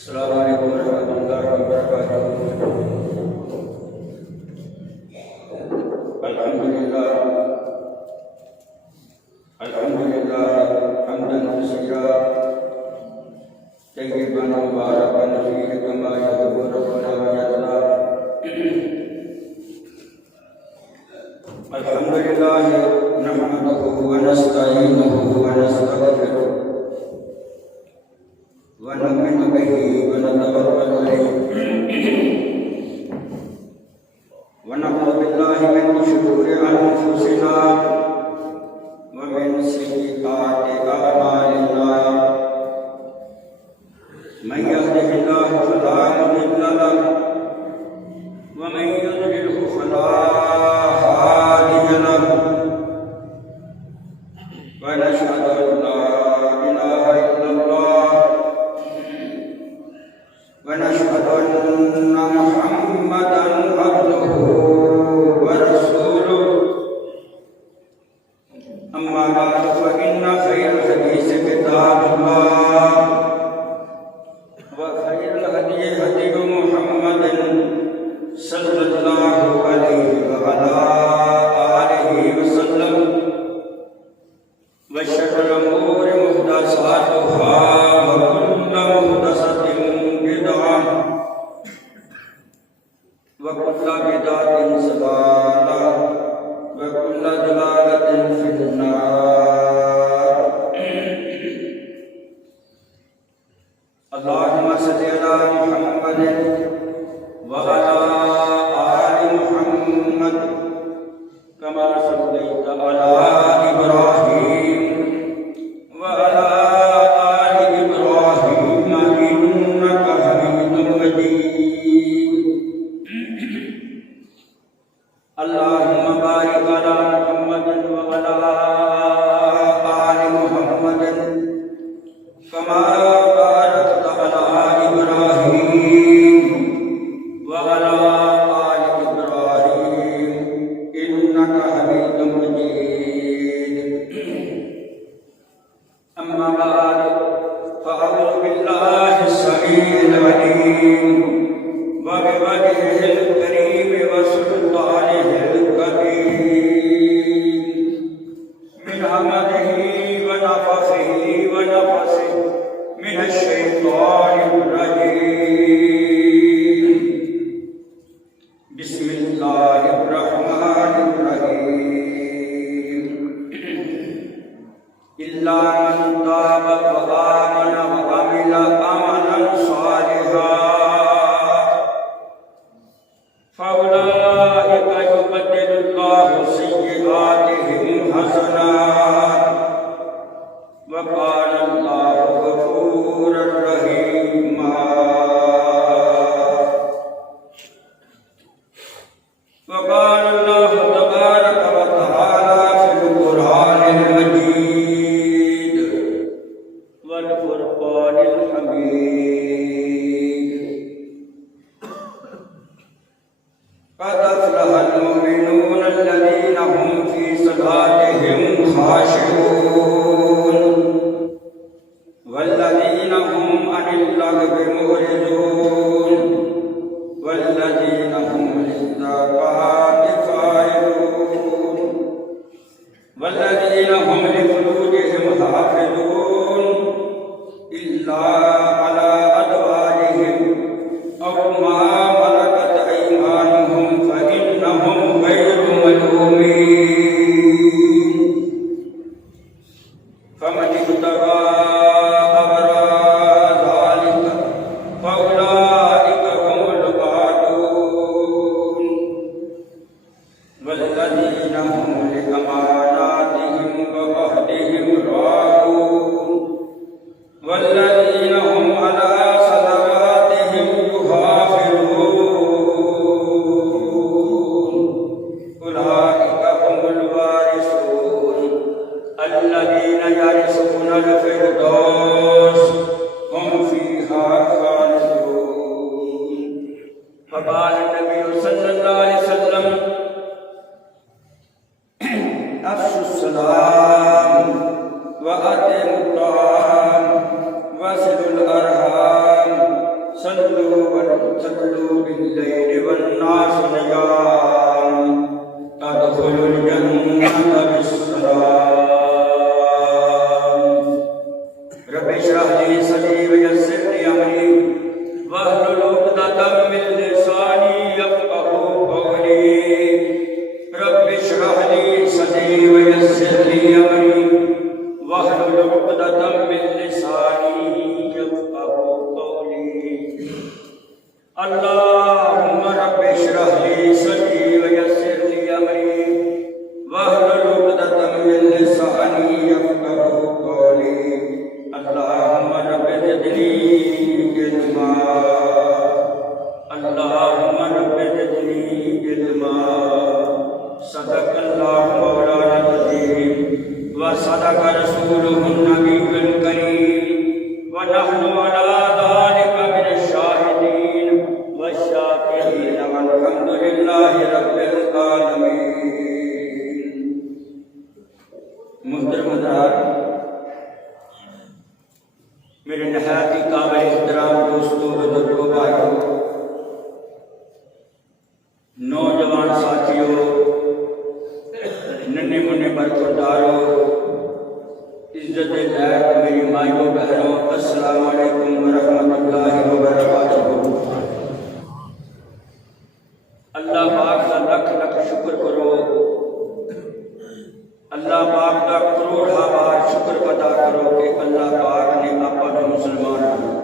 السلام علیکم ورحمۃ اللہ وبرکاتہ۔ الحمدللہ حمدا کثیرا طیبا مبارکا فیہ کما یحب ربنا ویرضا۔ الحمدللہ نحمدہ ونستعینہ ونستغفرہ ونؤمن به ونتوکل علیہ ونعوذ باللہ من شرور انفسنا ومن سیئات اعمالنا، من یهده اللہ فلا مضل له ومن یضللہ فلا هادی له، ونشهد ان لا الہ الا اللہ ونشهد أن محمدا عبده ورسوله، أما بعد فإن خير الحديث كتاب الله وخير الهدي هدي محمد صلى الله عليه وعلى آله وسلم، وشر الأمور محدثاتها وكل محدثة وَكُلَّ بِدْعَةٍ ضَلَالَةٍ وَكُلَّ ضَلَالَةٍ فِي النَّارِ۔ اللهم صل على محمد وعلى آل محمد كما صليت على إبراهيم وعلى آل إبراهيم إنك حميد مجيد۔ اللهم بارك على محمد وعلى آل محمد كما باركت على إبراهيم وعلى آل إبراهيم إنك حميد مجيد۔ أما بعد، فأعوذ بالله السميع العليم وبوجهه الكريم وسلطانه القديم من همزه ونفخه ونفثه من الشيطان الرجيم۔ بسم الله الرحمن الرحيم۔ إلا من تاب وآمن وعمل عملا صالحا فأولئك يبدل الله سيئاتهم حسنات وكان الله غفورا رحيما۔ وقال الله تبارك وتعالى في القرآن المجيد والفرقان الحميد: قد أفلح المؤمنون الذين هم في صلاتهم خاشعون والذين هم عن اللغو معرضون والذين هم للزكاة فاعلون والذين هم لفروجهم حافظون إلا على أزواجهم أو ما ملكت أيمانهم فإنهم غير ملومين، فمن ابتغى وراء ذلك صلوا بالليل والناس نيام تدخلوا الجنة بالسلام رب اشرح لي صدري ويسر لي أمري واحلل عقدة من لساني يفقهوا قولي رب اشرح لي صدري ويسر لي أمري واحلل عقدة من لساني يفقهوا قولي اللهم رب اشرح لي صدري ويسر لي أمري واحلل عقدة من لساني يفقهوا قولي اللهم رب زدني علما اللهم رب زدني علما صدق الله مولانا العظيم وصدق رسوله النبي الكريم ونحن على ذلك من الشاهدين والشاكرين والحمد لله رب العالمين محترم حضرات میرے نہایت ہی قابل احترام دوستوں بزرگوں بھائیوں نوجوان ساتھیوں ننھے منھے برخورداروں عزت لائق میری مائیوں بہنوں السلام علیکم ورحمۃ اللہ وبرکاتہ اللہ پاک کا لکھ لکھ شکر کرو اللہ پاک کا کروڑا بار شکر ادا کرو کہ اللہ پاک نے اپنا مسلمان بنایا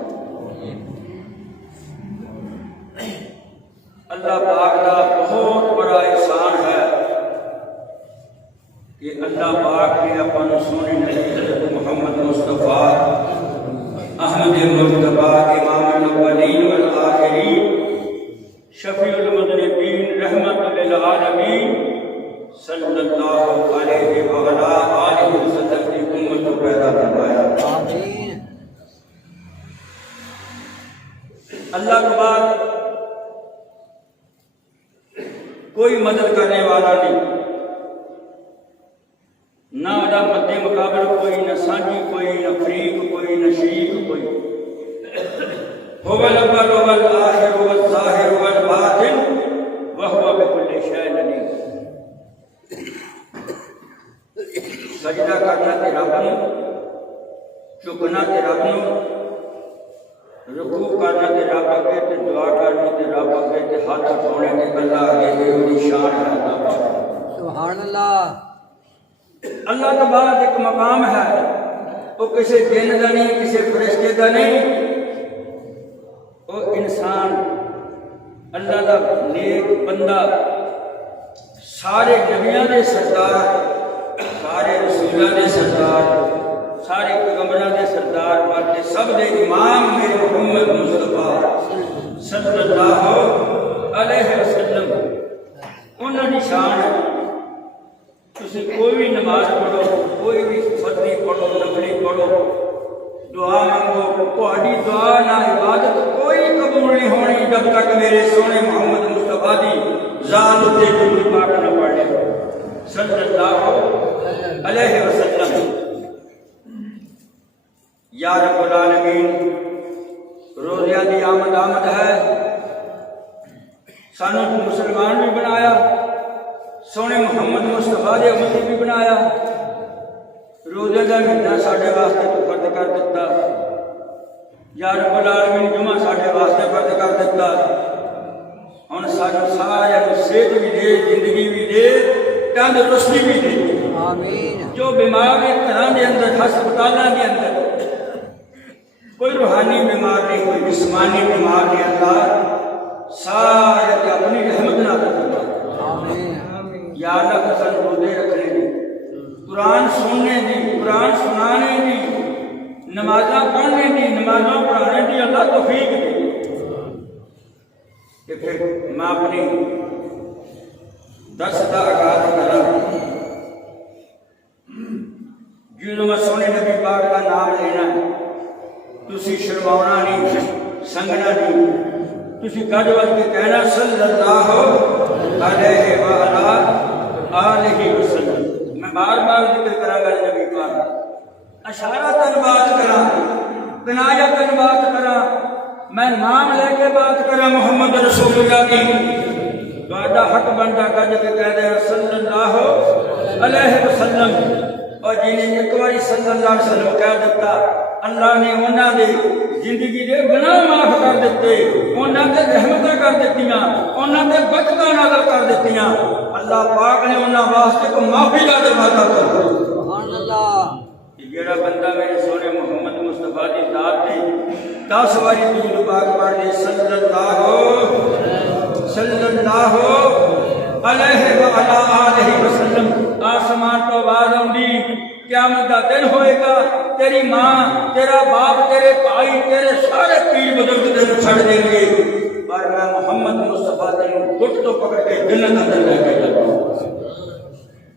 اللہ پاک کا بہت بڑا احسان ہے کہ اللہ پاک نے اپنا سونے نبی حضرت محمد مصطفیٰ احمد مجتبیٰ امام الاولین والآخرین شفیع المذنبین رحمت للعالمین صلی اللہ علیہ وآلہ وسلم کی امت کو پیدا فرمایا اللہ کے بعد کوئی مدد کرنے والا نہیں نہ ادا مد مقابل کوئی نہ سانجی کوئی نہ فریق کوئی نہ شریک کوئی هو الاول والآخر والظاہر والباطن وهو بكل شيء علیم سجدہ کرنا تے رب نو چکنا تے رب نو رکوع کرنا تے رب اگے تے دعا کرنا تے رب اگے تے ہاتھ اٹھانے تے اللہ اگے دی شان ہے سبحان اللہ اللہ کے بعد ایک مقام ہے وہ کسی جن کا نہیں کسی فرشتے کا نہیں وہ انسان اللہ کا نیک بندہ سارے نبیاں دے سردار سارے رسولاں دے سردار سارے پیغمبراں دے سردار باقی سب دے امام میرے محمد مصطفیٰ صلی اللہ علیہ وسلم انہاں دی شان ہے تسی کوئی بھی نماز پڑھو کوئی بھی فرضی پڑھو نفلی پڑھو دعا مانگو تہاڈی دعا نہ عبادت کوئی قبول نہیں ہونی جب تک میرے سونے محمد مصطفیٰ دی ذات تے درود پاک نہ پڑھے صلی اللہ علیہ وسلم یا رب العالمین روزیاں دی آمد ہے سانوں کو مسلمان بھی بنایا سونے محمد مصطفیٰ دے امتی بھی بنایا روزے کا مہینہ ساڈے واسطے تو فرض کر دیتا یا رب العالمین جمعہ ساڈے واسطے فرض کر دیتا ہن سانوں سارے صحت بھی دے زندگی بھی دے تندرستی بھی دے آمین جو بیمار ہیں گھراں دے اندر ہسپتالاں دے اندر کوئی روحانی بیمار نہیں کوئی جسمانی بیمار نہیں اللہ سارے اپنی رحمت نہ فرما آمین یا اللہ حسن روزے رکھنے دی قرآن سننے دی قرآن سنانے دی نمازاں پڑھنے دی نمازاں پڑھانے دی اللہ توفیق دی کہ پھر میں اپنی درس کا آغاز کرا جنہوں میں سونے نبی پاک کا نام لینا تسی شرماؤنا نہیں سنگنا نہیں تسی گج وج کے کہنا صلی اللہ علیہ وآلہ وسلم میں بار بار ذکر کرا گا نبی پاک اشارہ تن بات کرا کنایہ تن بات کرا میں نام لے کے بات کرا محمد رسول اللہ کی تہاڈا حق بنتا گج کے کہہ دے صلی اللہ علیہ وسلم اور جنہیں ایک باری صلی اللہ علیہ وسلم کہہ دیتا اللہ نے انہاں دی زندگی دے گناہ معاف کر دیتے انہاں دے رحمتاں کر دتیاں انہاں دے برکتاں نازل کر دتیاں اللہ پاک نے انہاں واسطے کو معافی دا دروازہ کھول دتا سبحان اللہ جیڑا بندہ میرے سونے محمد مصطفیٰ دی ذات دی 10 باری درود پاک پڑھ دے صلی اللہ علیہ وآلہ وسلم آسمان تو آواز آؤندی قیامت دا دن ہوئے گا تیری ماں تیرا باپ تیرے بھائی تیرے سارے پیر بزرگ تینوں چھڑ دیں گے پر میں محمد مصطفیٰ تینوں گھٹ تو پکڑ کے جنت اندر لے کے جاؤں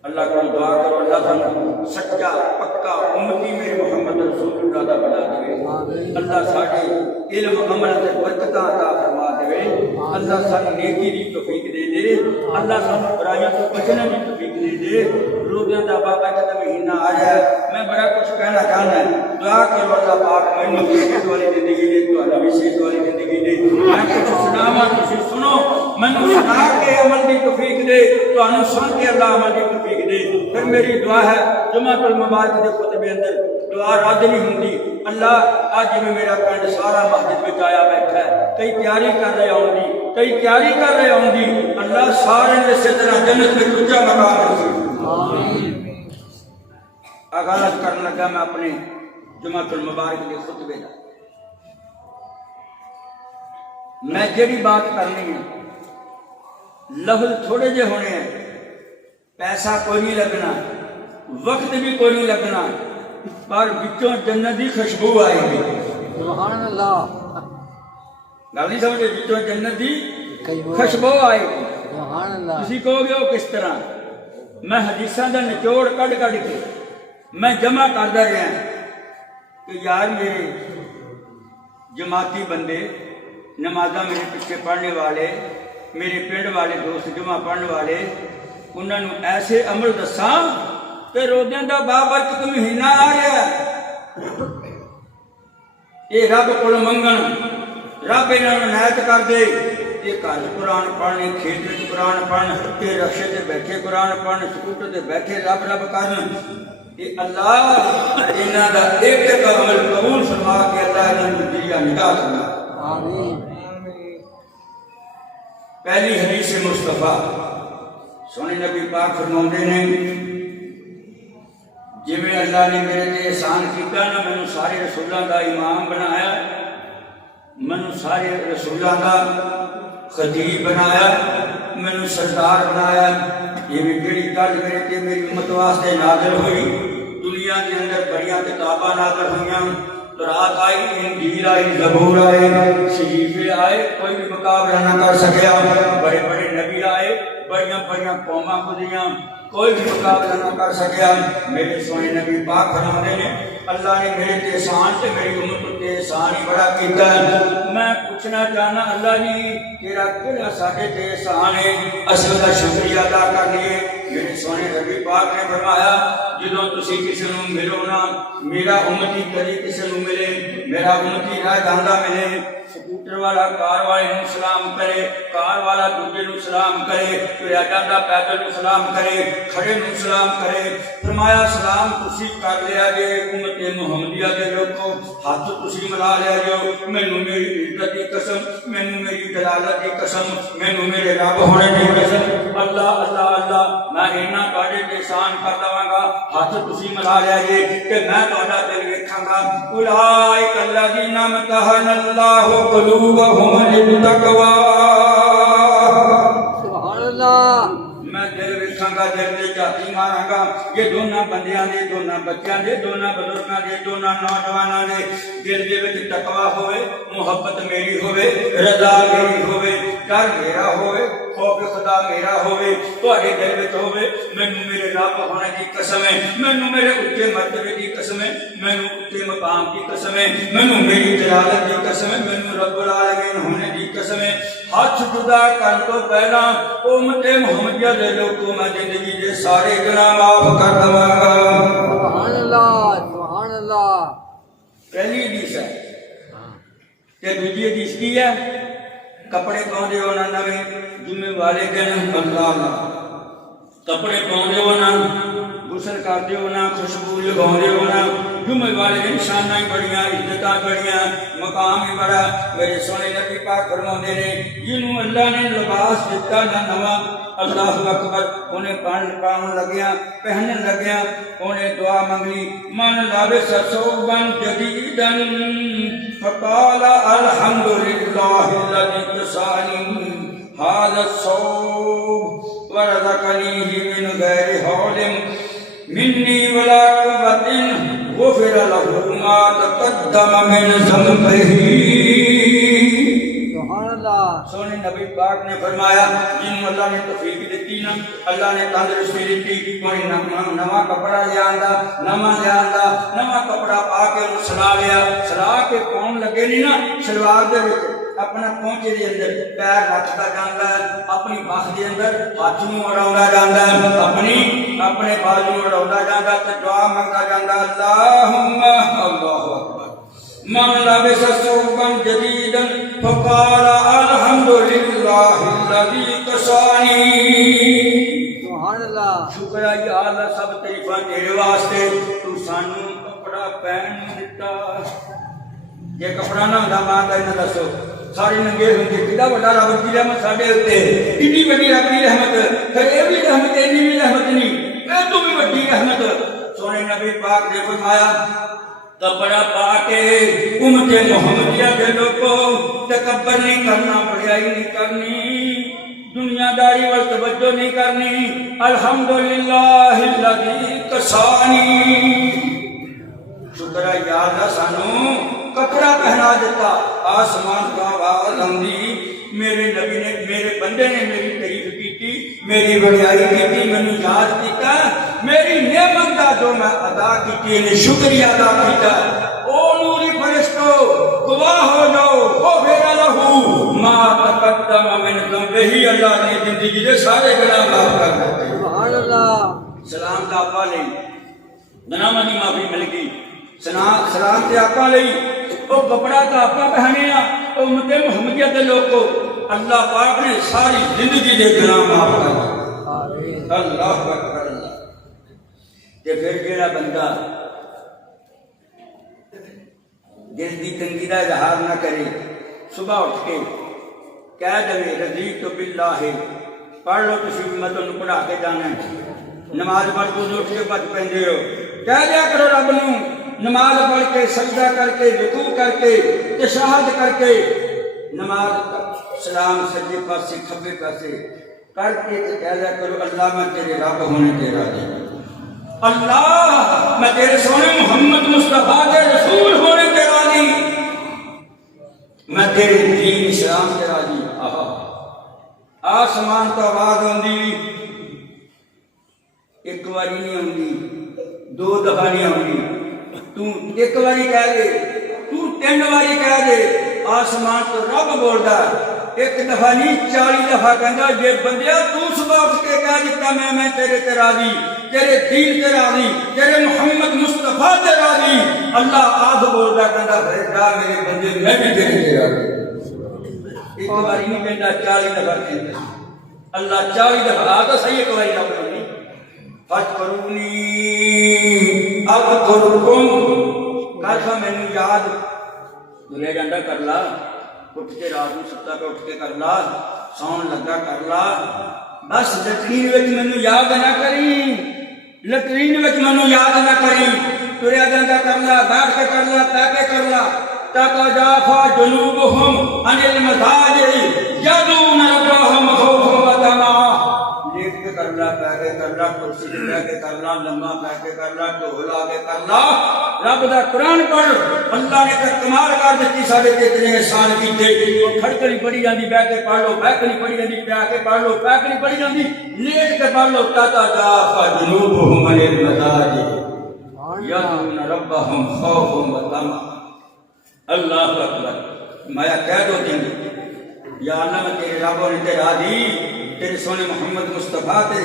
اللہ کو دعا کرو اللہ تعالیٰ سچا پکا امتی میرے محمد رسول اللہ دا بنا دے اللہ ساڈے علم عمل تے برکتاں عطا فرما دے اللہ سانو نیکی دی توفیق دے دے اللہ سانو برائیاں تو بچنے دی توفیق دے دے روزیاں دا بابا کا مہینہ آ رہا ہے میں بڑا کچھ کہنا چاہنا ہے دعا کرو اللہ پاک مینوں صحت والی زندگی دے تہاڈا بھی صحت والی زندگی دے میں کچھ سناواں تسی سنو مینوں سنا کے عمل دی توفیق دے تانوں سن کے اللہ عمل دی توفیق دے پھر میری دعا ہے جمعۃ المبارک دے خطبے اندر دعا رد نہیں ہوندی اللہ آج میں میرا پنڈ سارا مسجد وچ آیا بیٹھا ہے کئی تیاری کر رہے ہوں گی کئی تیاری کر رہے ہوں گی اللہ سارے نے اسی طرح جنت میں اونچا مقام نصیب آمین آغاز کرنے لگا میں اپنے جمعۃ المبارک کے خطبے کا میں جڑی بات کرنی ہے لفظ تھوڑے جے ہونے ہیں پیسہ کوئی نہیں لگنا وقت بھی کوئی نہیں لگنا پر بچوں جنت دی خوشبو آئے گی سبحان اللہ گل نہیں سمجھے بچوں جنت دی خوشبو آئے گی سبحان اللہ تسی کہو گے وہ کس طرح میں حدیثاں دا نچوڑ کڈ کڈ کے میں جمع کردا رہا کہ یار میرے جماعتی بندے نمازاں میرے پیچھے پڑھنے والے میرے پنڈ والے دوست جمعہ پڑھنے والے انہوں نے ایسے عمل دساں کہ روزیاں دا بابرکت مہینہ آ رہا ہے یہ رب کو منگن رب انہوں نے عنایت کر دے یہ گھر قرآن پڑھنے کھیت میں قرآن پڑھن ہٹے رکشے تے بیٹھے قرآن پڑھن سکوٹر تے بیٹھے رب رب کرن یہ اللہ انہاں دا ایک ایک عمل قبول فرما کے اللہ انہاں نوں دنیا نکاح فرما آمین پہلی حدیث مصطفیٰ سونے نبی پاک فرماتے ہیں جی میں اللہ نے میرے تے احسان کیتا نا میں سارے رسولوں کا امام بنایا میں سارے رسولوں کا خطیب بنایا میں سردار بنایا یہ بھی جڑی گل میرے تے میری امت واسطے نازل ہوئی دنیا کے اندر بڑیاں کتاباں نازل ہوئیاں تورات آئی انجیل آئی زبور آئے صحیفے آئے کوئی بھی مقابلہ نہ کر سکیا بڑے بڑے نبی آئے بڑیاں بڑیاں قوماں گزریاں کوئی بھی مقابلہ نہ کر سکیا میرے سونے نبی پاک فرماتے ہیں اللہ نے میرے تے احسان سے میری امت تے احسان ہی بڑا کیتا ہے میں پوچھنا چاہنا اللہ جی تیرا کیڑا ساڈے تے احسان ہے اصل دا شکریہ ادا کرنی ہے میرے سونے نبی پاک نے فرمایا جدوں تسی کسی نوں ملو نا میرا امتی کدی کسی نوں ملے میرا امتی راہ جاندا ملے سکوٹر والا کار والے نوں سلام کرے کار والا دوجے نوں سلام کرے تریا جاندا پیدل نوں سلام کرے کھڑے نوں سلام کرے فرمایا سلام تسی کر لیا جے امت محمدیہ دے لوگوں ہاتھ تسی ملا لیا جو مینوں میری عزت دی قسم مینوں میری جلالت دی قسم مینوں میرے رب ہونے دی قسم اللہ اللہ اللہ میں اینا تواڈے تے احسان کر دواں گا ہاتھ تسی ملا لیا جے کہ میں تہاڈا دل ویکھاں گا اولئک الذین امتحن اللہ قلوبهم للتقوی سبحان اللہ میں دل ویکھاں گا دل تے جاتی ماراں گا یہ دونوں بندیاں دے دونوں بچیاں دے دونوں بزرگاں دے دونوں نوجواناں دے دل دے وچ تقوی ہوئے محبت میری ہوئے رضا میری ہوئے ڈر میرا ہوئے خوف خدا میرا ہوئے تہاڈے دل وچ ہوئے مینوں میرے رب ہونے دی قسم ہے مینوں میرے اونچے مرتبے دی قسم ہے مینوں اونچے مقام دی قسم ہے مینوں میری جلالت دی قسم ہے مینوں رب العالمین ہونے دی قسم ہے ہاتھ جدا کرن تو پہلا امت محمدیہ دے لوگوں میں زندگی دے سارے گناہ معاف کر دواں گا سبحان اللہ سبحان اللہ پہلی حدیث ہے تے دوجی حدیث کی ہے کپڑے پاؤندے ہونا نویں جمعے والے دن اللہ لا کپڑے پاؤندے ہونا غسل کرتے ہونا خوشبو لگاؤندے ہونا جمعے والے دن شاناں بڑیاں عزتاں بڑیاں مقام ہی بڑا میرے سونے نبی پاک فرماندے نے جنوں اللہ نے لباس دتا نہ نواں اللہ اکبر انہیں پاؤں لگیاں پہنن لگیاں انہیں دعا منگلی من لابس ثوبا جدیدا فقال الحمد للہ الذی کسانی هذا الثوب ورزقنیہ من غیر حول منی ولا قوة غفر له ما تقدم من ذنبہ۔ سونے نبی پاک نے فرمایا جن اللہ نے توفیق دیتی نا اللہ نے تندرستی دیتی کوئی نواں کپڑا لے آندا نواں کپڑا پا کے انہوں سلا کے پاؤں لگے نہیں نا شلوار دے وچ اپنا پہنچے دے اندر پیر رکھتا جاندا ہے اپنی باہ دے اندر ہاتھ نوں اڑاوندا جاندا ہے اپنے بازو نوں اڑاوندا جاندا تے دعا منگدا جاندا اللہم اللہ اکبر من لبس ثوبا جديدا فقال الحمد لله الذي كساني۔ سبحان اللہ، شکر ہے یا اللہ سب تعریفاں تیرے واسطے تو سانوں کپڑا پہن دتا۔ یہ کپڑا نہ ہوندا ماں دا نہ دسو سارے ننگے ہوندے کڈا بڑا رب دی رحمت ساڈے اوتے کڈی بڑی رب دی رحمت پھر اے بھی رحمت اینی بھی رحمت نہیں اے تو بھی بڑی رحمت۔ سونے نبی پاک نے فرمایا کپڑا پا کے امت محمدیہ کے لوگوں تکبر نہیں کرنا بڑائی نہیں کرنی دنیا داری وال توجہ نہیں کرنی الحمدللہ الذی کسانی۔ شکر ہے یا اللہ سانوں کپڑا پہنا دیتا آسمان کا آواز آندی میرے نبی نے میرے بندے نے میری تعریف کی میری بڑائی کی مینوں یاد کیتا میری نعمت کا جو میں ادا کی نے شکریہ ادا کیتا او نوری فرشتو گواہ ہو جاؤ غفر لہ ما تقدم من ذنبہ اللہ نے زندگی دے سارے گناہ معاف کر دیتے۔ سبحان اللہ۔ سلام دا آقا لئی گناہاں دی معافی مل گئی سلام تے آقا لئی او کپڑا تا آقا پہنے او امت محمدیہ دے لوگ کو اللہ پاک نے ساری زندگی دے گناہ معاف کر دیتے۔ اللہ اکبر اللہ۔ تے پھر جیڑا بندہ جس دی تنگی دا اظہار نہ کرے صبح اٹھ کے کہہ دے رضیت باللہ پڑھ لو کسی میں تو پڑھا کے جانا ہے نماز پڑھ کے اٹھ کے بچ پیندے ہو کہہ دیا کرو رب نو نماز پڑھ کے سجدہ کر کے رکوع کر کے تشہد کر کے نماز سلام سجدے پاسے کھبے پاسے کر کے کہہ دیا کرو اللہ میں تیرے رب ہونے تے راضی اللہ میں تیرے سونے محمد مصطفیٰ کے رسول ہونے تے راضی میں تیرے دین اسلام تے راضی۔ آسمان تو آواز ہوندی ایک باری نہیں ہوندی دو دفعہ نہیں ہوندی تو ایک باری کہہ دے تو تین باری کہہ دے آسمان تو رب بولدا ایک دفعہ نہیں 40 دفعہ کہندا جے بندیا تو صبح اٹھ کے کہہ دیتا میں تیرے تے راضی تیرے دین تے راضی تیرے محمد مصطفیٰ تے راضی اللہ آدھ بولدا کہندا بھائی جا میرے بندے میں بھی تیرے تے راضی ایک باری نہیں کہندا 40 دفعہ کہندا اللہ 40 دفعہ آ تو صحیح ایک باری نہ بولنی فَاذْكُرُونِي اذْكُرْكُمْ کر مینوں یاد دلے جاندا کر لا اٹھ کے رات نوں ستا پہ اٹھ کے کر لا سون لگا کر لا بس لٹرین وچ مینوں یاد نہ کری لٹرین وچ مینوں یاد نہ کری تریا جاندا کر لا بیٹھ کے کر لا پے کے کر لا تتجافا جنوبهم عن المضاجع يدعون ربهم خوفا وطمعا لیٹ کے کر لا پے کے کر لا کرسی پہ بیٹھ کے کر لا لمبا پے کے کر لا ڈھول آ کے کر لا رب دا قرآن پڑھ اللہ نے تے کمال کر دتی ساڈے تے اتنے احسان کیتے کھڑکڑی پڑھی جاندی بیٹھ کے پڑھ لو بیٹھنی پڑھی جاندی پے کے پڑھ لو بیٹھنی پڑھی جاندی لیٹ کے پڑھ لو تتجافا جنوبهم عن المضاجع يدعون ربهم خوفا وطمعا اللہ اکبر میں کہہ دو دیں یا اللہ میں تیرے رب ہونے تے راضی تیرے سونے محمد مصطفیٰ تے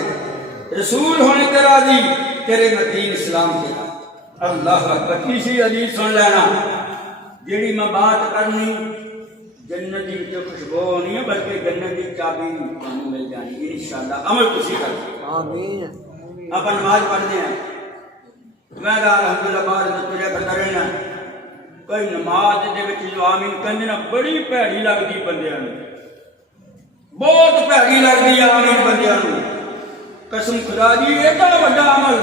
رسول ہونے تے راضی تیرے دین اسلام تے راضی اللہ اکبر تیسری حدیث سن لینا جیڑی میں بات کرنی چابی تمہیں مل جانی انشاءاللہ عمل تسی کر آمین آپ نماز پڑھتے ہیں میں کہا الحمدللہ باہر تجھے پھرتا رہنا کوئی نماز دے وچ جو آمین کہندے نا بڑی بھیڑی لگدی بندیاں نوں بہت بھیڑی لگدی آمین بندیاں نوں قسم خدا دی ایڈا بڑا عمل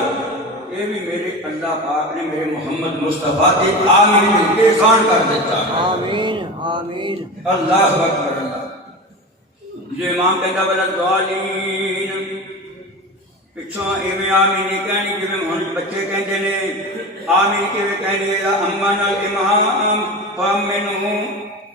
یہ بھی میرے اللہ پاک نے میرے محمد مصطفیٰ کے آمین کے احسان کر دیتا ہے آمین آمین اللہ اکبر اللہ جو امام کہتا والا ضالین پچھوں ایویں آمین نہیں کہنی جویں ہن بچے کہندے نے آمین کیویں کہنی ہے امن الامام فامنو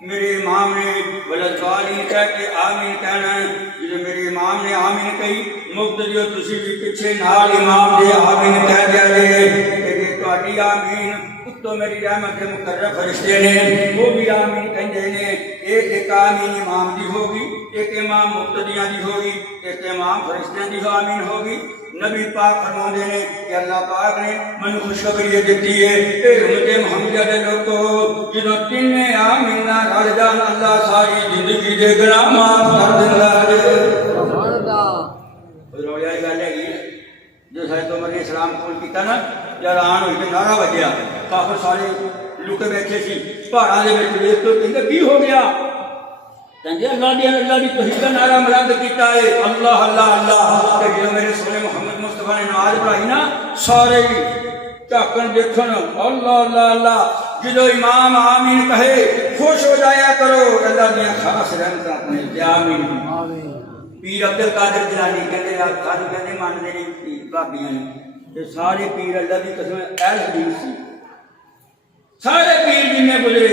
میرے امام نے والا ضالین کہہ کے آمین کہنا ہے جو میرے امام نے آمین کہی مقتدیو تسی بھی پیچھے نال امام دے آمین کہہ دیا جے کہ تہاڈی آمین تو میری رحمت کے مقرر فرشتے نے وہ بھی آمین کہندے نے ایک آمین امام دی ہوگی ایک امام مقتدیاں دی ہوگی ایک امام فرشتیاں دی آمین ہوگی نبی پاک فرماندے نے کہ اللہ پاک نے من خوشخبری دیتی ہے اے امت محمدیہ دے لوگو جدوں تین آمین رل جان اللہ ساری زندگی دے گناہ معاف کر دیندا ہے سبحان اللہ رویا گل ہے جو حضرت عمر نے اسلام قبول کیتا نا جب آن ہوئی تے نعرہ بجیا کافر سارے لوکے بیٹھے سی پہاڑاں دے وچ ویکھ کے کہندے کی ہو گیا کہندے اللہ دی توحید دا نعرہ بلند کیتا ہے اللہ اللہ اللہ تے جو میرے سونے محمد مصطفیٰ نے نماز پڑھائی نا سارے جھاکن دیکھن اللہ اللہ اللہ جدو امام آمین کہے خوش ہو جایا کرو اللہ دیاں خاص رحمتاں اپنے تے آمین آمین پیر عبد القادر جیلانی کہندے سانوں کہندے مانتے نے بھابیاں نے سارے پیر اللہ دی قسم اہل حدیث سی سارے پیر جنہیں گزرے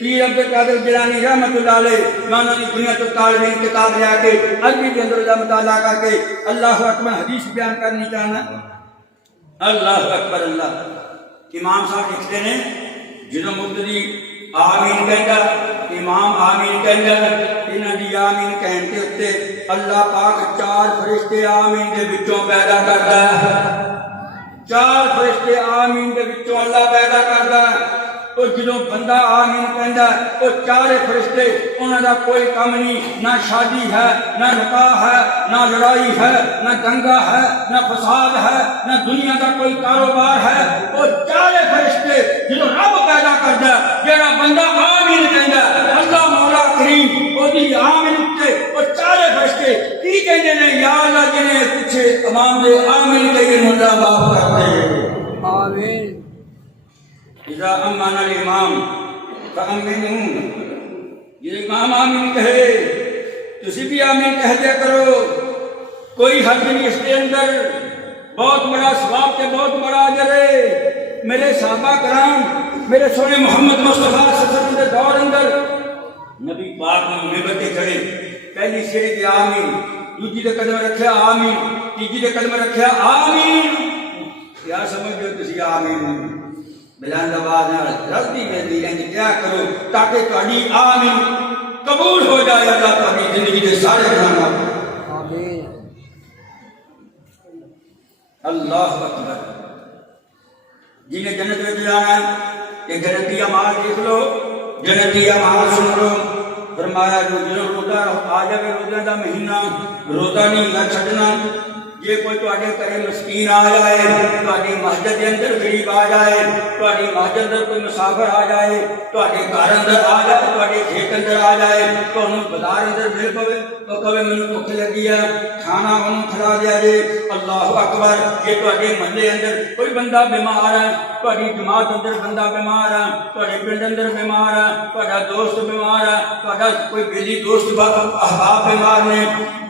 پیر عبد القادر جیلانی رحمت اللہ علیہ میں انہوں نے دنیا تو طالبین کتاب لیا کے عربی کے اندر مطالعہ کر کے اللہ اکبر حدیث بیان کرنی چاہنا اللہ اکبر اللہ امام صاحب لکھتے ہیں جدو مقتدی آمین کہندا امام آمین کہندا انہاں دی آمین کہن کے اتے اللہ پاک چار فرشتے آمین دے وچوں پیدا کردا ہے چار فرشتے آمین دے وچوں اللہ پیدا کردا ہے اور جدوں بندہ آمین کہندا او چارے فرشتے انہاں دا کوئی کام نہیں نہ شادی ہے نہ نکاح ہے نہ لڑائی ہے نہ دنگا ہے نہ فساد ہے نہ دنیا دا کوئی کاروبار ہے او چارے فرشتے جدوں رب پیدا کردا جڑا بندہ آمین کہندا اللہ مولا کریم او دی آمین تے او چارے فرشتے کی کہندے نے یا اللہ جنے پیچھے امام دے آمین کہے مولا معاف کر دے آمین اذا امن الامام فامنوا یہ امام آمین کہے تسی بھی آمین کہہ دیا کرو کوئی حد نہیں اس کے اندر بہت بڑا ثواب تے بہت بڑا اجر ہے میرے صحابہ کرام میرے سونے محمد مصطفیٰ صلی اللہ علیہ وسلم کے دور اندر نبی پاک نے ممبر تے کھڑے پہلی سیڑھی تے آمین دوسری تے قدم رکھیا آمین تیسری تے قدم رکھیا آمین کیا سمجھو تسی آمین بلند آواز نال جلدی جلدی انج کیا کرو تاکہ تہاڈی آمین قبول ہو جائے اللہ تہاڈی زندگی دے سارے گناہ آمین اللہ اکبر جنہیں جنت میں جانا ہے کہ جنتی اعمال دیکھ لو جنتی اعمال سن لو فرمایا جو روزہ آ جائے روزہ دا مہینہ روزہ نہیں نہ چھڈنا یہ کوئی تواڈے گھر مسکین آ جائے تواڈی مسجد کے اندر غریب آ جائے تواڈی مسجد اندر کوئی مسافر آ جائے تواڈے گھر اندر آ جائے تواڈے کھیت اندر آ جائے تانوں بازار اندر مل پوے تو کہے مینوں بھوک لگی ہے کھانا انہوں کھلا دیا جے اللہ اکبر یہ تواڈے محلے اندر کوئی بندہ بیمار ہے تواڈی جماعت اندر بندہ بیمار ہے تواڈے پنڈ اندر بیمار ہے تواڈا دوست بیمار ہے تواڈا کوئی بیلی دوست احباب بیمار نے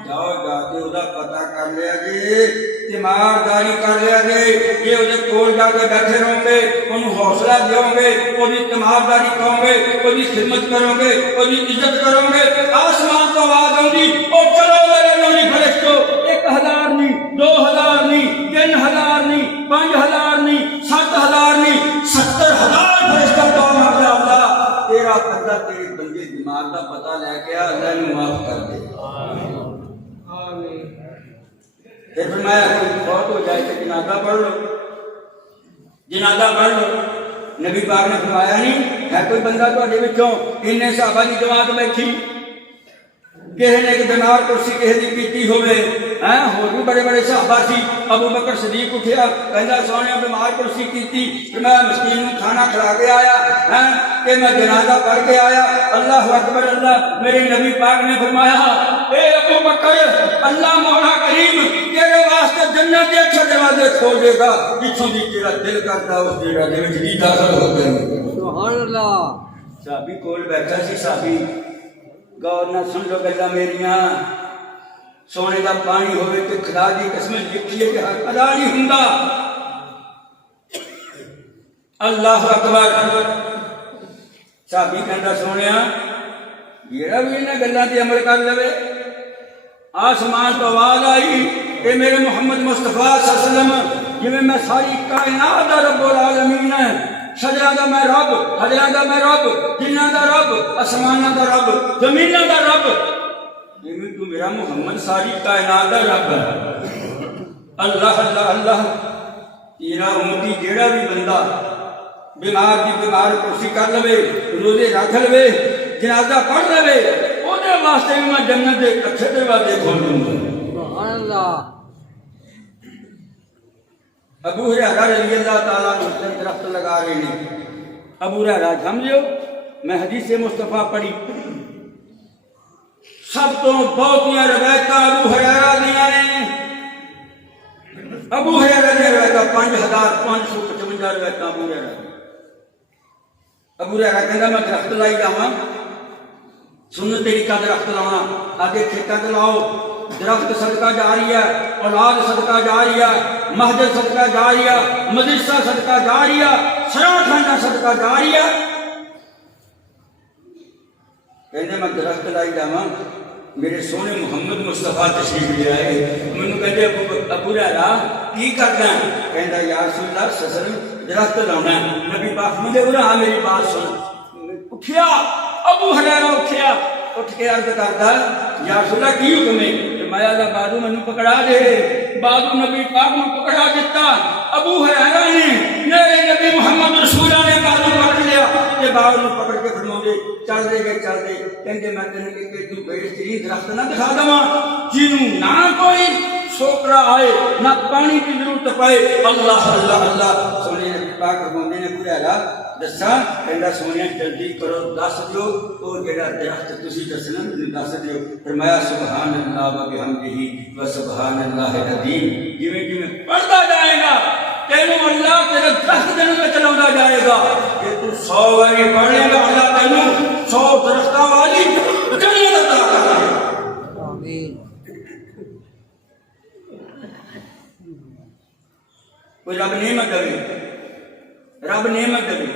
جاؤ جا کے وہ پتا کر لیا جی تیمارداری کر لیا جی یہ وہ کول جا کے بیٹھے رہو گے انہوں حوصلہ دیو گے وہ تیمارداری کرو گے وہ خدمت کرو گے وہ عزت کرو گے آسمان تو آواز آؤں اور چلو میرے نوری فرشتو 1000 نہیں 2000 نہیں 3000 نہیں 5000 نہیں 7000 نہیں 70000 فرشتہ تو اللہ تیرا بندہ تیرے بندے دماغ کا پتہ لے کے اللہ نے معاف کر دے پھر فرمایا کوئی فوت ہو جائے تو جنازہ پڑھ لو جنازہ پڑھ لو نبی پاک نے فرمایا نہیں ہے کوئی بندہ تواڈے وچوں انہیں صحابہ دی جماعت بیٹھی کسی نے ایک بیمار کرسی کسی کی پیتی ہوئے ہور بھی بڑے بڑے صحابہ سی ابو بکر صدیق اٹھیا کہندا سونے بیمار کرسی کیتی کہ میں مسکین نوں کھانا کھلا کے آیا کہ میں جنازہ پڑھ کے آیا اللہ اکبر اللہ میرے نبی پاک نے فرمایا اے ابو بکر اللہ مولا کریم تیرے واسطے جنت کے اچھے دروازے کھول دے گا جتھوں دی تیرا دل کرتا اس تیرا دل وچ بھی داخل ہو گئے سبحان اللہ صحابی کول بیٹھا سی صحابی غور نہ سن لو گلاں میریاں سونے کا پانی ہوئے تو خدا دی قسم لکھی ہے کہ حق ادا نہیں ہوندا اللہ اکبر صحابی کہندا سونیا جیڑا بھی انہاں گلاں تے عمل کر لوے آسمان تو آواز آئی کہ میرے محمد مصطفیٰ صلی اللہ علیہ وسلم جویں میں ساری کائنات دا رب العالمین ہے شجرہ دا میں رب حجرہ دا میں رب جنہ دا رب آسمانہ دا رب زمینہ دا رب جویں تو میرا محمد ساری کائنات دا رب ہے اللہ اللہ اللہ تیرا امتی جیڑا بھی بندہ بیمار دی بیمار کرسی کر لوے روزے رکھ لوے جنازہ پڑھ لوے او دے واسطے بھی میں جنت دے اچھے دروازے کھول دوں گا سبحان اللہ ابو ہریرہ رضی اللہ تعالیٰ عنہ درخت لگا رہے ہیں ابو ہریرہ سمجھو میں حدیث مصطفیٰ پڑھی سب تو بہتیاں روایتاں ابو ہریرہ دیاں نے ابو ہریرہ دی روایتاں 5555 روایتاں ابو ہریرہ کہندا میں درخت لائی جاواں سنت طریقہ درخت لاؤنا آگے کھیتاں تے لاؤ درخت صدقہ جاریہ اولاد صدقہ جاریہ مسجد صدقہ جاریہ مدرسہ صدقہ جاریہ سراخانہ صدقہ جاریہ کہنے میں درخت لائی جاواں میرے سونے محمد مصطفیٰ تشریف لے آئے مینوں کہندے ابو ہریرہ کی کرنا ہے کہندا یا رسول اللہ صلی اللہ علیہ وسلم درخت لاؤنا ہے نبی پاک مجھے بولا ہاں میری بات سن اٹھیا ابو ہریرہ اٹھیا اٹھ کے عرض کرتا یا رسول اللہ کی حکم ہے کہ میں آدھا بازو میں پکڑا دے بازو نبی پاک میں پکڑا دیتا ابو ہریرہ نے میرے نبی محمد رسول اللہ نے بازو پکڑ لیا کہ بازو میں پکڑ کے فرمو دے چل دے گئے چل دے کہنگے میں کہنے کہ تو بہترین درخت نہ دکھا دوا جنوں نہ کوئی سوکرا آئے نہ پانی کی ضرورت پائے اللہ اللہ اللہ سونے نبی پاک فرماندے نے ہریرہ دساں کہندا سونیا جلدی کرو دس دیو او جڑا درخت تسی دسنا مینوں دس دیو فرمایا سبحان اللہ و بحمدہ و سبحان اللہ العظیم جویں جویں پڑھدا جائے گا تینوں اللہ تیرے درخت دن میں چلاوندا جائے گا کہ تو 100 بار پڑھ لے گا اللہ تینوں 100 درختاں والی جنت عطا کرے گا آمین کوئی رب نعمت دے رب نعمت دے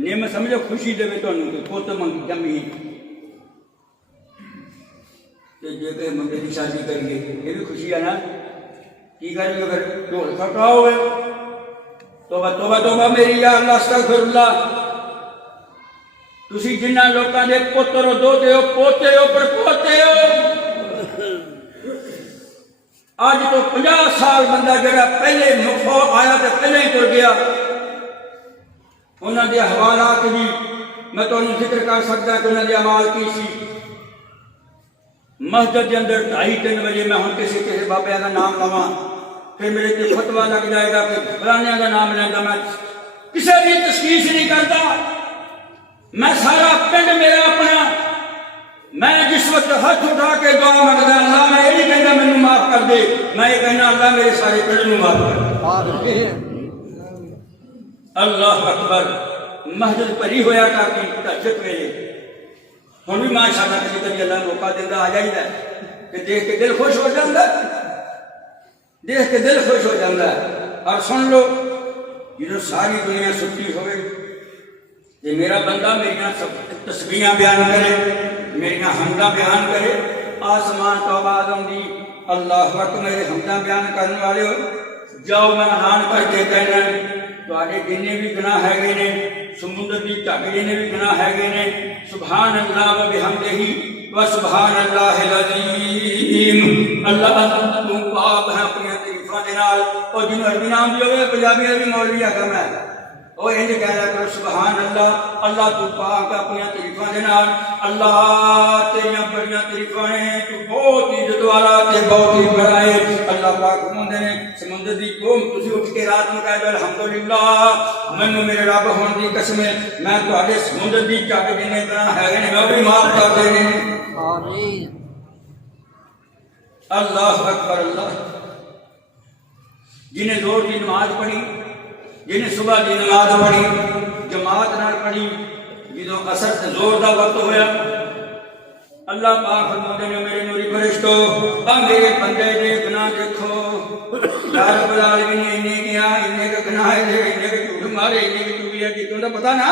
نعمت سمجھو خوشی دے تانوں کہ پوت منگ جمی کہ جے کہ منگے دی شادی کریے یہ بھی خوشی ہے نا کی کریے اگر ڈھول کھٹا ہوئے توبہ توبہ توبہ میری یا اللہ استغفر اللہ تسی جنہ لوکاں دے پتر ہو دوتے ہو پوتے ہو پر پوتے ہو آج تو 50 سال بندہ جڑا پہلے مفو آیا تے پہلے ہی تر گیا انہاں دے حوالات بھی میں تو ذکر کر سکتا کہ انہاں دے اعمال کی سی مسجد کے اندر 2:30 بجے میں ہن کسی بابے کا نام لواں پھر میرے تے فتوا لگ جائے گا کہ فلانے کا نام لینا میں کسی بھی تشخیص نہیں کرتا میں سارا پنڈ میرا اپنا میں جس وقت ہاتھ اٹھا کے دعا منگدا اللہ میں یہ نہیں کہنا مینوں معاف کر دے میں یہ کہنا اللہ میرے سارے پنڈ نوں معاف کر دے اللہ اکبر مسجد بھری ہویا کرتی تہجد ویلے ہن بھی ماشاءاللہ کبھی کبھی اللہ موقع دیندا آ جائیدا کہ دیکھ کے دل خوش ہو جاندا دیکھ کے دل خوش ہو جاندا اور سن لو جدوں ساری دنیا ستی ہوئے کہ میرا بندہ میریاں سب تسبیحاں بیان کرے میریاں حمداں بیان کرے آسمان تو آواز آؤندی اللہ اکبر میرے حمداں بیان کرنے والے ہو جاؤ میں اعلان کر کے کہنا تواڈے جننے بھی گناہ ہے نے سمندر دی ٹاکڑی نے بھی گناہ ہے نے سبحان اللہ و بحمدہ و سبحان اللہ العظیم اللہ تو پاک ہے اپنی تعریفاں دے نال اور جن عربی نام دی ہوے پنجابی بھی مولوی آکھم ہے او انج کہہ لیا کرو سبحان اللہ، اللہ تو پاک اپنی تعریفاں دے نال، اللہ تیریاں بڑیاں تعریفاں نے، تو بہت عزت والا تے بہت ہی بڑا ہے۔ اللہ پاک فرماندے نے سمندر دی قوم تسی اٹھ کے رات نوں کہہ دو الحمدللہ، مینوں میرے رب ہون دی قسم ہے میں تہاڈے سمندر دی چک جنے گناہ ہے نے میں بھی معاف کر دینے۔ آمین۔ اللہ اکبر اللہ۔ جنہیں زور کی نماز پڑھی، جنہیں صبح کی نماز پڑھی جماعت نال پڑھی، جدوں اثر تے زور دا وقت ہویا، اللہ پاک فرماندے نے میرے نوری فرشتو آ میرے بندے دے گناہ دیکھو، یا رب العالمین نے کیا انہیں کا گناہ ہے، انہیں کے جھوٹ مارے، انہیں کی چوریاں کی، تمہیں پتہ نا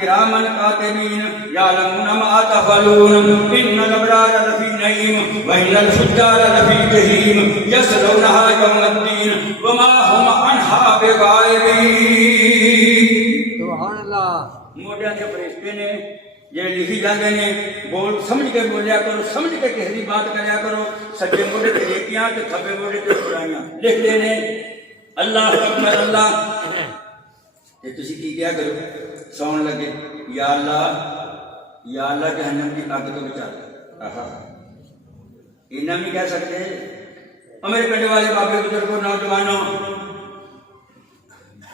کرامن کاتبین یعلمون ما تفعلون ان الابرار لفی نعیم وان الفجار لفی جحیم یصلونها یوم الدین وما هم عنها بغائبین۔ سبحان اللہ۔ موڈیاں کے فرشتے نے یہ لکھی جاتے ہیں، بول سمجھ کے بولیا کرو، سمجھ کے کسی بات کریا کرو، سجے موڈے تے نیکیاں تے کھبے موڈے تے برائیاں لکھتے ہیں۔ اللہ اکبر اللہ۔ تے تسی کی کیا کرو سون لگے یا اللہ جہنم کی اگ تو بچا لے، اینا بھی کہہ سکتے ہیں۔ اور میرے پنڈ والے بابے بزرگوں نوجوانوں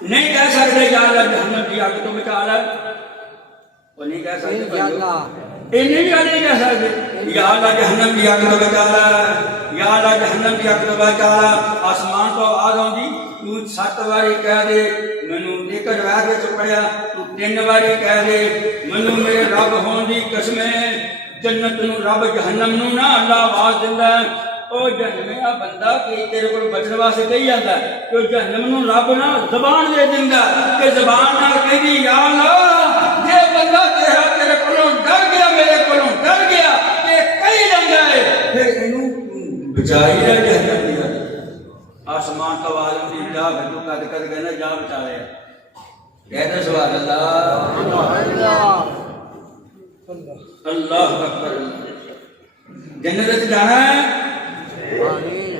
نہیں کہہ سکتے یا اللہ جہنم کی اگ تو بچا لے، وہ نہیں کہہ سکتے، یا اللہ انہیں بھی نہیں کہہ سکتے یا اللہ جہنم کی اگ تو بچا لے، یا اللہ جہنم کی اگ تو بچا لے۔ آسمان تو آ جاؤں گی تو 7 باری کہہ دے مینوں ایک روایت وچ پڑھیا، تو 3 باری کہہ دے مینوں میرے رب ہون دی قسم ہے، جنت نو رب جہنم نو نہ اللہ آواز دیندا ہے، او جہنمیا بندہ کہ تیرے کول بچن واسطے کہی جاندا ہے کہ جہنم نو رب نہ زبان دے دیندا کہ زبان نال کہندی یا اللہ جے بندہ تیرے کولوں ڈر گیا، میرے کولوں ڈر گیا کہ کہی جاندا ہے پھر اینوں بچائی ہے جہنم دی۔ آسمان کا عالم دی جا بھٹو کد کد کہنا جا بچا لے، کہتے سبحان اللہ۔ اللہ اکبر۔ جنت وچ جانا ہے، آمین۔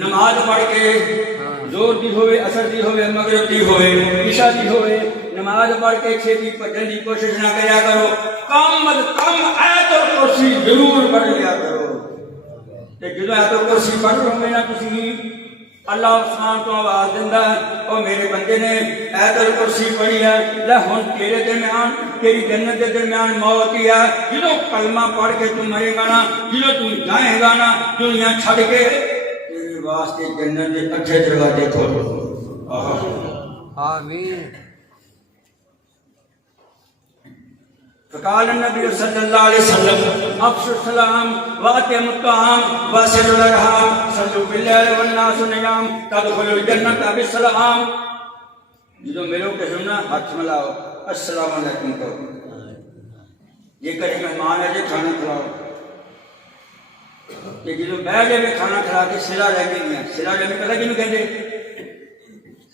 نماز پڑھ کے زور دی ہوئے، اثر دی ہوئے، مغرب دی ہوئے، عشاء دی ہوئے، نماز پڑھ کے چھتی بھجن دی کوشش نہ کریا کرو، کم از کم آیت الکرسی ضرور پڑھ لیا کرو۔ تے جدوں آیت الکرسی پڑھ لو گے نا تسی، اللہ آسمان تو آواز دیندا ہے او میرے بندے نے آیت الکرسی پڑھی ہے، لے ہن تیرے درمیان تیری جنت کے درمیان موت ہی ہے، جدوں کلمہ پڑھ کے تو مرے گا نا، جدوں تو جائے گا نا دنیا چھڑ کے، تیرے واسطے جنت کے اچھے دروازے کھولو۔ آمین۔ فقال النبی صلی اللہ علیہ وسلم افشوا السلام واتموا الطعام واصلوا الارحام صلوا باللیل والناس نیام تدخلوا الجنۃ بالسلام۔ جدو ملو کہ سننا ہاتھ ملاؤ، السلام علیکم کہو، یہ کرے مہمان ہے جی کھانا کھلاؤ، کہ جدو بہ جائے کھانا کھلا کے سلا رہ گئی، سلا رہ پتہ کینوں کہندے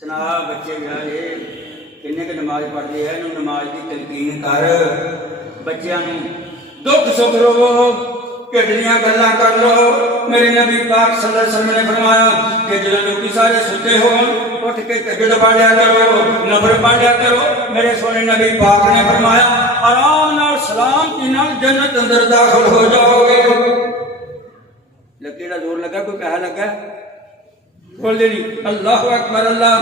سنا بچے یار کنے کہ نماز پڑھتے ہیں، انہوں نماز کی تلقین کر، بچیاں دکھ سکھ رو، کٹلیاں گلاں کر لو۔ میرے نبی پاک صلی اللہ علیہ وسلم نے فرمایا کہ جب لوگ سارے ستے ہو اٹھ کے تہجد پڑھ لیا کرو، نفل پڑھ لیا کرو۔ میرے سونے نبی پاک نے فرمایا آرام نال سلامتی نال جنت اندر داخل ہو جاؤ گے۔ لکیڑا زور لگا، کوئی کہا لگا بول دے نہیں۔ اللہ اکبر اللہ۔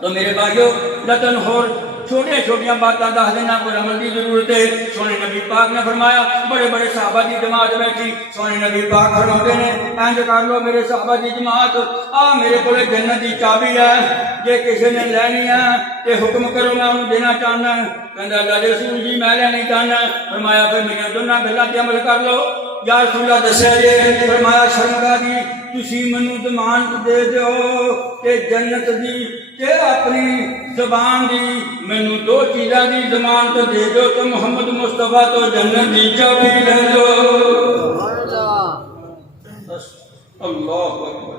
تو میرے بھائیو لطن ہور چھوٹے چھوٹیاں باتاں دس دینا کوئی عمل کی ضرورت ہے۔ سونے نبی پاک نے فرمایا بڑے بڑے صحابہ کی جماعت بیٹھی، سونے نبی پاک فرماتے ہیں انج کر لو میرے صحابہ کی جماعت، آ میرے کو جنت کی چابی ہے، جے کسی نے لینی ہے تے حکم کرو میں انہوں دینا چاہنا۔ کہندا اللہ رسول جی میں لینی چاہنا۔ فرمایا پھر میری دونوں گلاں تے عمل کر لو۔ یا رسول اللہ دسیا جی، فرمایا شرمگاہ دی تسی منوں ضمانت دے دیو کہ جنت دی تے اپنی زبان دی، مینوں 2 چیزاں دی ضمانت دے دو تو محمد مصطفیٰ تو جنت دی چابی لے لو۔ اللہ اکبر۔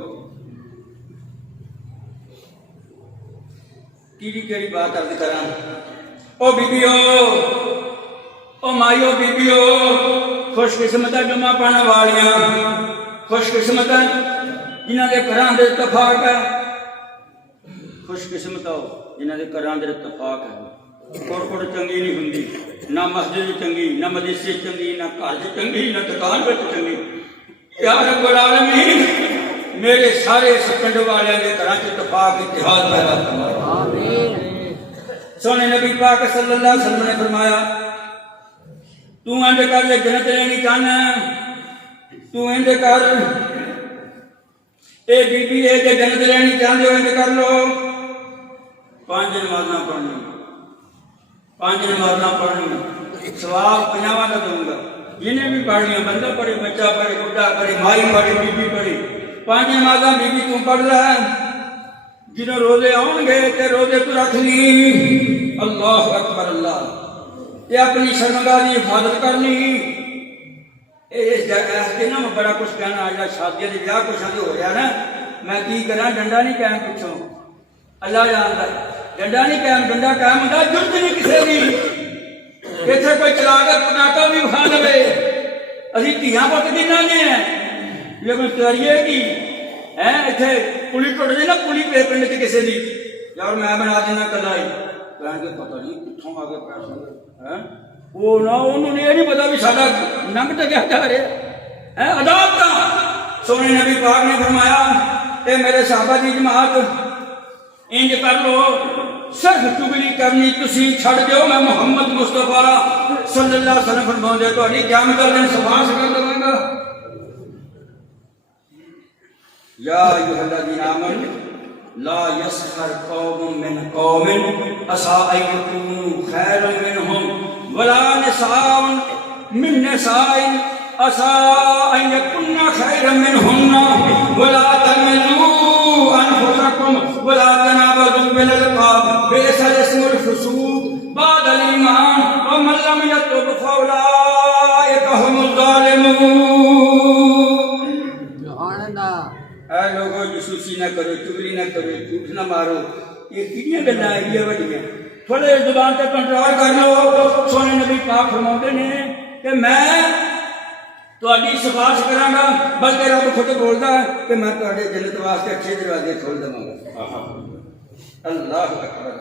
کیڑی بات عرض کراں، او بیبیو، او مائیو بیبیو، خوش قسمت جمعہ پڑھنے والیاں، خوش قسمت جنہاں دے گھراں دے اتفاق ہے، خوش قسمت ہو ਜਿਨ੍ਹਾਂ ਦੇ ਘਰਾਂ ਦੇ ਇਤਫਾਕ ਹੈ ਕੋੜ ਚੰਗੀ ਨਹੀਂ ਹੁੰਦੀ ਨਾ ਮਸਜਿਦ ਚੰਗੀ ਨਾ ਮਦਰਸੇ ਚੰਗੀ ਨਾ ਘਰ 'ਚ ਚੰਗੀ ਨਾ ਦੁਕਾਨ ਵਿੱਚ ਚੰਗੀ ਯਾ ਰੱਬੁਲ ਆਲਮੀਨ ਮੇਰੇ ਸਾਰੇ ਇਸ ਪਿੰਡ ਵਾਲਿਆਂ ਦੇ ਘਰਾਂ 'ਚ ਇਤਫਾਕ ਇਤਿਹਾਦ ਪੈਦਾ ਫਰਮਾ آمین سونے نبی پاک صلی اللہ علیہ وسلم نے فرمایا تو انج کر لے جنت لینی چاہنا تو انج کر اے بی بی اے جے جنت لینی چاہتے ہو انج کر لو 5 نمازاں پڑھنی 5 نمازاں پڑھنی ثواب 50 کا دوں گا جنہیں بھی پڑھنی بندہ پڑھے بچہ پڑھے بڈھا پڑھے مائی پڑھے بی بی پڑھے 5 نمازاں بی بی تو پڑھ رہا ہے جنہوں روزے آؤں گے تے روزے تو رکھ لی اللہ اکبر اللہ یہ اپنی شرمگاہ کی حفاظت کرنی اس جگہ سے نا میں بڑا کچھ کہنا آج شادی کے بیاہ کچھ ہو رہا نا میں کی کرا ڈنڈا نہیں قائم پچھوں اللہ جانتا ہے ڈنڈا نہیں قائم ڈنڈا قائم ہوتا جرت نہیں کسی بھی اتنے کوئی چلا کر پٹاخا بھی کھا لے ابھی دھیاں پت دینا نہیں ہے لیکن تیاری کی اتنے پولی ٹوٹ جائے نا پولی پہ پنڈ سے کسی کی یار میں بنا دینا کلا ہی کہنے کے پتہ نہیں کتوں آ کے پیسے وہ نہ انہوں نے یہ نہیں پتا بھی سارا ننگ تو کیا جا رہے عذاب کا سونے نبی پاک نے فرمایا اے میرے صحابہ کی جماعت انج کر لو صرف چگلی کرنی تسی چھڑ دیو میں محمد مصطفیٰ صلی اللہ علیہ وسلم فرماؤں دے تو علی قیامت والے سبحان سے کر دوں گا یا ایھا الذین آمنوا لا يسخر قوم من قوم عسى ان يكونوا خيرا منهم ولا نساء من نساء عسى ان يكن خيرا منهن ولا تلمزوا انفسكم ولا تنابزوا بالالقاب بئس الاسم الفسوق بعد الايمان ومن لم يتب فاولئك هم الظالمون سبحان اللہ اے لوگوں جسوسی نہ کرو چگلی نہ کرو جھوٹ نہ مارو یہ کتنی گلاں ہیں بڑیاں تھوڑے زبان تے کنٹرول کر لو سونے نبی پاک فرماتے ہیں کہ میں تہاڈی سفارش کراں گا بلکہ رب خود بولدا ہے کہ میں تہاڈے جنت واسطے اچھے دروازے کھول دواں گا اللہ اکبر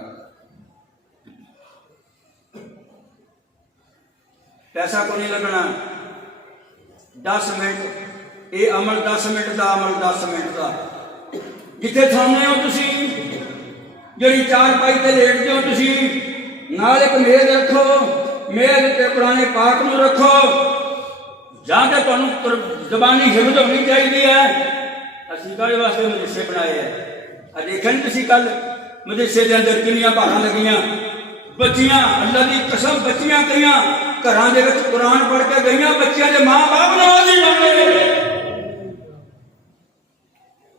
پیسہ کو نہیں لگنا 10 منٹ یہ عمل 10 منٹ دا عمل 10 منٹ دا جتھے تھامنے ہو تسی جڑی چار پائی تے لیٹ دیو تسی نال ایک میز رکھو میز تے قرآن پاک نو رکھو جہاں تے تانوں زبانی حفظ ہونی چاہیے ہے اسی کالے واسطے مدرسے بنائے ہیں دیکھیں تسی کل مدرسے دے اندر کنیاں باہر لگیاں بچیاں اللہ دی قسم بچیاں کئیاں گھراں دے وچ قرآن پڑھ کے گئیاں بچیاں دے ماں باپ نمازی بن گئے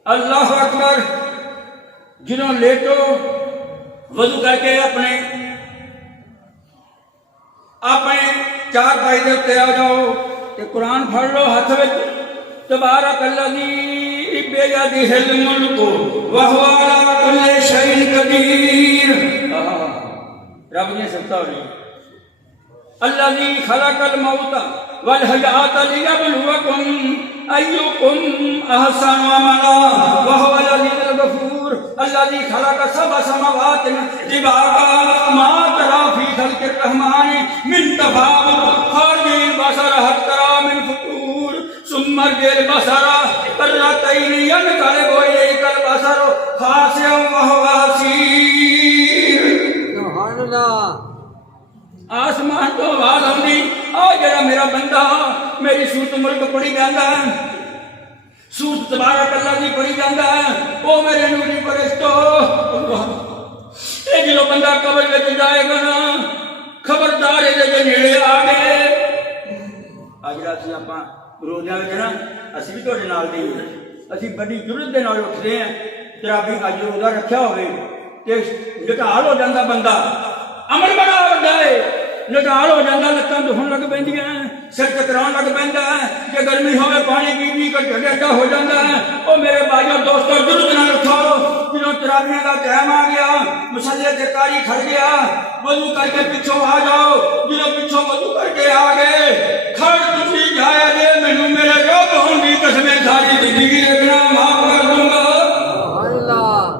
اللہ اکبر جنہوں لیٹو وضو کر کے اپنے چار پائی دے تے آ جاؤ کہ قرآن پڑھ لو ہاتھ وچ تبارک الذی بیدہ الملک وہو علی کل شیء قدیر رب نے سبتا ہو رہی الذی خلق الموت والحیات لیبلوکم ایکم احسن عملا وهو العزیز الغفور الذی خلق سبع سماوات طباقا ما تری فی خلق الرحمن من تفاوت فارجع البصر حتى ترى من فطور ثم ارجع البصر کرتین ینقلب الیک البصر خاسئا وهو حسیر سبحان اللہ آسمان تو آواز آؤں آ جڑا میرا بندہ میری سورت ملک پڑھی جاندہ ہے سورت تبارک اللہ کی پڑھی جاندہ ہے او میرے نوری پرشتو اے جلو بندہ قبر میں جائے گا نا خبردار ہے جگہ نیڑے آگے آج رات سے آپ روزیاں میں نا اسی بھی توڑے نال نہیں ہوئے اسی بڑی جرت دے نال اٹھتے ہیں ترابی آج روزہ رکھیا ہوئے کہ لٹال ہو جاندہ بندہ عمل بڑا ہو جائے لٹال ہو جاندہ لتاں دہن لگ پیندیاں سر چکران لگ پیندا ہے کہ گرمی ہوئے پانی پی پی کر ڈھڈا ہو جاندہ ہے او میرے بھائیوں دوستوں جرت نہ اٹھو جنہوں تراویح کا ٹائم آ گیا مصلی تے کاری کھڑ گیا وضو کر کے پیچھوں آ جاؤ جنہوں پیچھوں وضو کر کے آ گئے کھڑ تسی جایا جے مینوں میرے رب ہون دی قسمیں ساری زندگی رکھنا معاف کر دوں گا سبحان اللہ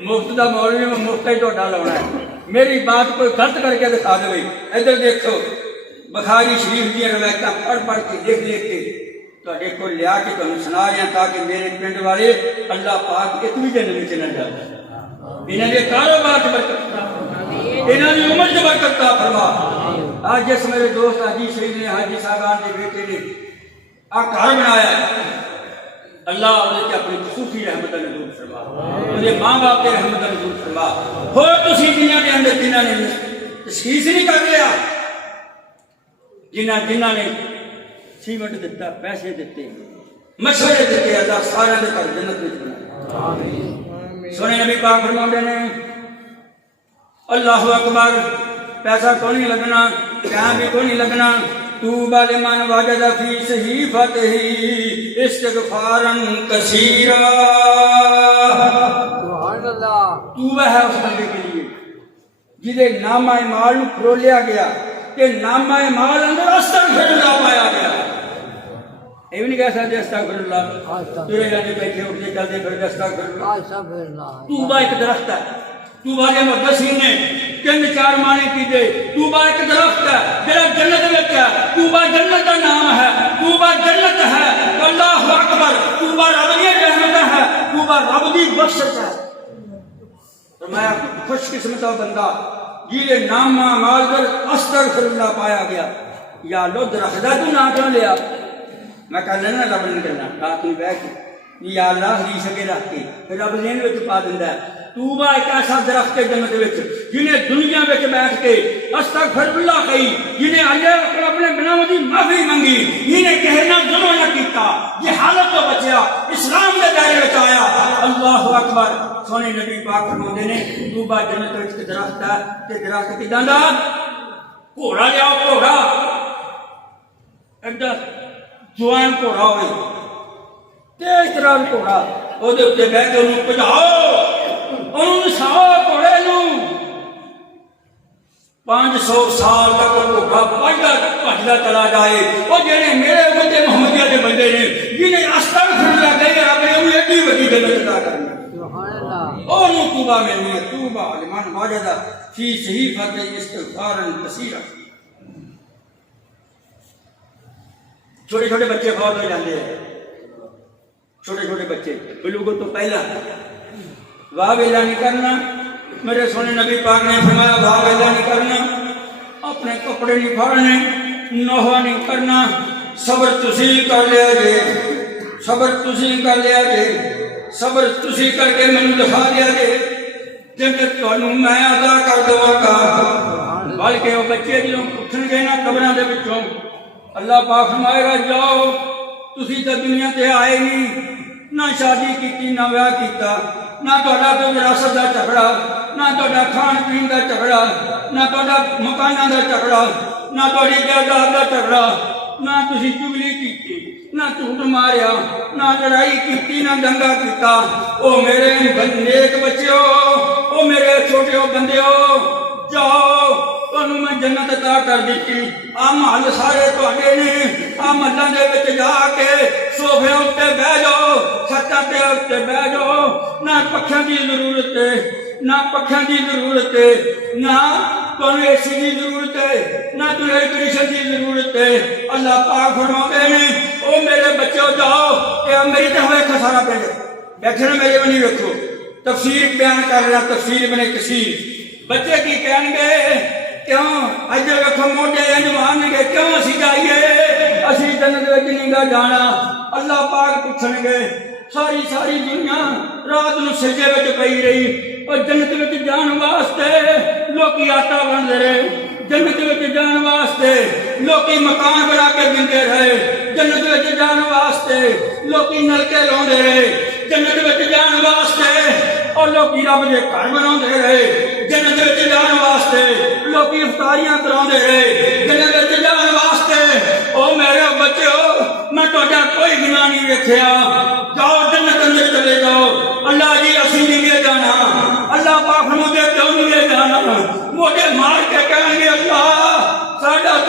مفت دا مولوی میں مفت ہی ٹوٹا لاؤنا ہے میری بات کوئی غلط کر کے دکھا دے ادھر دیکھو بخاری شریف کی روایتاں پڑھ کے لکھ کے تواڈے کو لیا کے تمہیں سنا رہا تاکہ میرے پنڈ والے اللہ پاک ایک بھی جنت میں نہ جائے انہاں دے کاروبار چ برکت عطا فرما انہاں دی عمر چ برکت عطا فرما آج جس میرے دوست حاجی شریف نے حاجی صاحبان کے بیٹے نے آ گھر بنایا ہے اللہ انہیں کے اپنی خصوصی رحمت نزول فرما انہیں ماں باپ کے رحمت نزول فرما ہو تسی دنیا کے اندر جنہاں نے تشخیص نہیں کر لیا جنہاں نے سیمنٹ دیتا پیسے دیتے مشورے دیتے اللہ سارے دے کر جنت میں بنا سونے نبی پاک فرماتے ہیں اللہ اکبر پیسہ کو نہیں لگنا کہاں بھی کو نہیں لگنا طوبى لمن وجد في صحيفته استغفارا كثيرا سبحان اللہ طوبى ہے اس بندے کے لیے جسے نامہ اعمال نو کھولیا گیا کہ نامہ اعمال اندر استغفر اللہ پایا گیا یہ بھی نہیں کہہ سکتے استغفر اللہ تیرے جانے بیٹھے اٹھتے چلتے پھر استغفر اللہ طوبى ایک درخت ہے طوبى کے مدثر نے تین چار معنی کیتے طوبى ایک درخت ہے جڑا جنت وچ ہے طوبى جنت کا نام ہے طوبى جنت ہے اللہ اکبر طوبى رب دی رحمت ہے طوبى رب دی بخشش ہے فرمایا خوش قسمت بندہ جیلے نام اعمال در استغفر اللہ پایا گیا یا لو درخت دا تو نہ کیوں لیا میں کہنا نہ رب نہیں کرنا رات میں بیٹھ کے یا اللہ حدیث اگے رکھ کے پھر رب ذہن وچ پا دیندا ہے طوبى ایک ایسا درخت ہے جنت وچ جنہیں دنیا وچ بیٹھ کے استغفر اللہ کہی جنہیں اللہ اپنے گناہوں دی معافی منگی جنہیں کہنا ظلم نہ کیتا یہ حالت تو بچیا اسلام دے دائرے وچ آیا اللہ اکبر سونے نبی پاک فرماتے نے طوبى جنت وچ درخت ہے تے درخت کیداں دا گھوڑا لیاؤ گھوڑا ایڈا جوان گھوڑا ہوئے تیز ترین گھوڑا او دے اوتے بیٹھ کے انہوں بھجاؤ انہوں ساؤ گھوڑے نو 500 سال تک گھوڑا بھجدا چلا جائے وہ جڑے میرے بندے محمدیہ کے بندے نے جنہیں استغفر اللہ کہے رب نے انہیں ایڈی وڈی جنت عطا کرنی سبحان اللہ انہوں طوبى ملنی ہے طوبى لمن وجد فی صحیفته استغفارا کثیرا چھوٹے چھوٹے بچے فوت ہو جاتے ہیں چھوٹے چھوٹے بچے بلوغوں تو پہلا واہ ویلا نہیں کرنا میرے سونے نبی پاک نے فرمایا واہ ویلا نہیں کرنا اپنے کپڑے نہیں پھاڑنے نوحہ نہیں کرنا صبر تسی کر لیا جے صبر تسی کر لیا جے صبر تسی کر کے میں دکھا دیا جے جنت تانوں میں عطا کر دواں گا بلکہ وہ بچے جدوں اٹھن گے نا قبراں دے وچوں اللہ پاک فرمائے گا جاؤ تسی تے دنیا تے آئے نہیں نہ شادی کیتی نہ بیاہ کیتا نہ تہاڈا کوئی وراثت دا جھگڑا نہ تہاڈا کھان پین دا جھگڑا نہ تہاڈا مکاناں دا جھگڑا نہ تہاڈی جائیداد دا جھگڑا نہ تسی چغلی کیتی نہ جھوٹ ماریا نہ لڑائی کیتی نہ دنگا کیتا او میرے نیک بچیو او میرے چھوٹے بندیو جاؤ تانوں میں جنت عطا کر دیتی آ محل سارے تہاڈے نے آ محلاں دے وچ جا کے صوفے اُتے بیٹھ جاؤ چھتاں تے اُتے بیٹھ جاؤ نہ پکھیاں دی ضرورت ہے نہ پکھیاں دی ضرورت ہے نہ تانوں اے سی دی ضرورت ہے نہ تو ایئر کنڈیشن دی ضرورت ہے اللہ پاک فرماتے ہیں او میرے بچوں جاؤ اے میری تے ہوئے خسارہ پنڈ بیٹھے نا میرے بنی رکھو تفسیر بیان کر رہا تفسیر ابن کثیر بچے کی کہیں گے کیوں ادھر رکھو موٹے انجوان گے کیوں اسی جائیے اسی جنت وچ نہیں گا جانا اللہ پاک پوچھن گے ساری دنیا رات نو سجدے وچ پئی رہی اور جنت وچ جان واسطے لوکی آٹا بنتے رہے جنت وچ جان واسطے لوکی مکان بنا کے دیندے رہے جنت وچ جان واسطے لوکی نلکے لاؤندے رہے جنت وچ جان واسطے اور لوکی رب دے گھر بناؤندے رہے جنت وچ جان واسطے لوکی افطاریاں کراؤندے رہے جنت وچ جان واسطے او میرے بچو میں تہاڈا کوئی گناہ نہیں ویکھیا جاؤ جنت اندر چلے جاؤ اللہ جی اسی نہیں لے جانا اللہ پاک فرماتے کیوں نہیں لے جانا موٹے مار کے کہیں گے اللہ ساڈا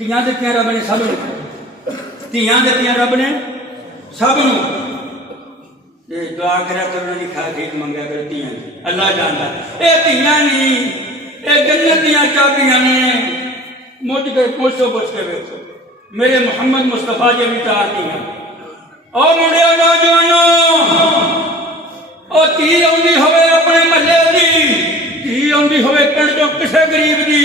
ਧੀਆਂ ਦਿੱਤੀਆਂ ਰੱਬ ਨੇ ਸਭ ਨੂੰ ਧੀਆਂ ਦਿੱਤੀਆਂ ਰੱਬ ਨੇ ਸਭ ਨੂੰ ਤੇ ਦੁਆ ਕਰਿਆ ਕਰੋ ਉਹਨਾਂ ਦੀ ਖਾਤਰ ਮੰਗਿਆ ਕਰੋ ਧੀਆਂ ਦੀ ਅੱਲਾਹ ਜਾਣਦਾ ਇਹ ਧੀਆਂ ਨਹੀਂ ਇਹ ਜੰਨਤ ਦੀਆਂ ਚਾਬੀਆਂ ਨੇ ਮੁੱਝ ਕੇ ਪੁੱਛੋ ਕੇ ਵੇਖੋ ਮੇਰੇ ਮੁਹੰਮਦ ਮੁਸਤਫਾ ਜੀ ਵੀ ਚਾਰ ਧੀਆਂ ਉਹ ਮੁੰਡਿਓ ਨੌਜਵਾਨੋ ਉਹ ਧੀ ਆਉਂਦੀ ਹੋਵੇ ਆਪਣੇ ਮਹੱਲੇ ਦੀ ਧੀ ਆਉਂਦੀ ਹੋਵੇ ਪਿੰਡ ਚੋਂ ਕਿਸੇ ਗਰੀਬ ਦੀ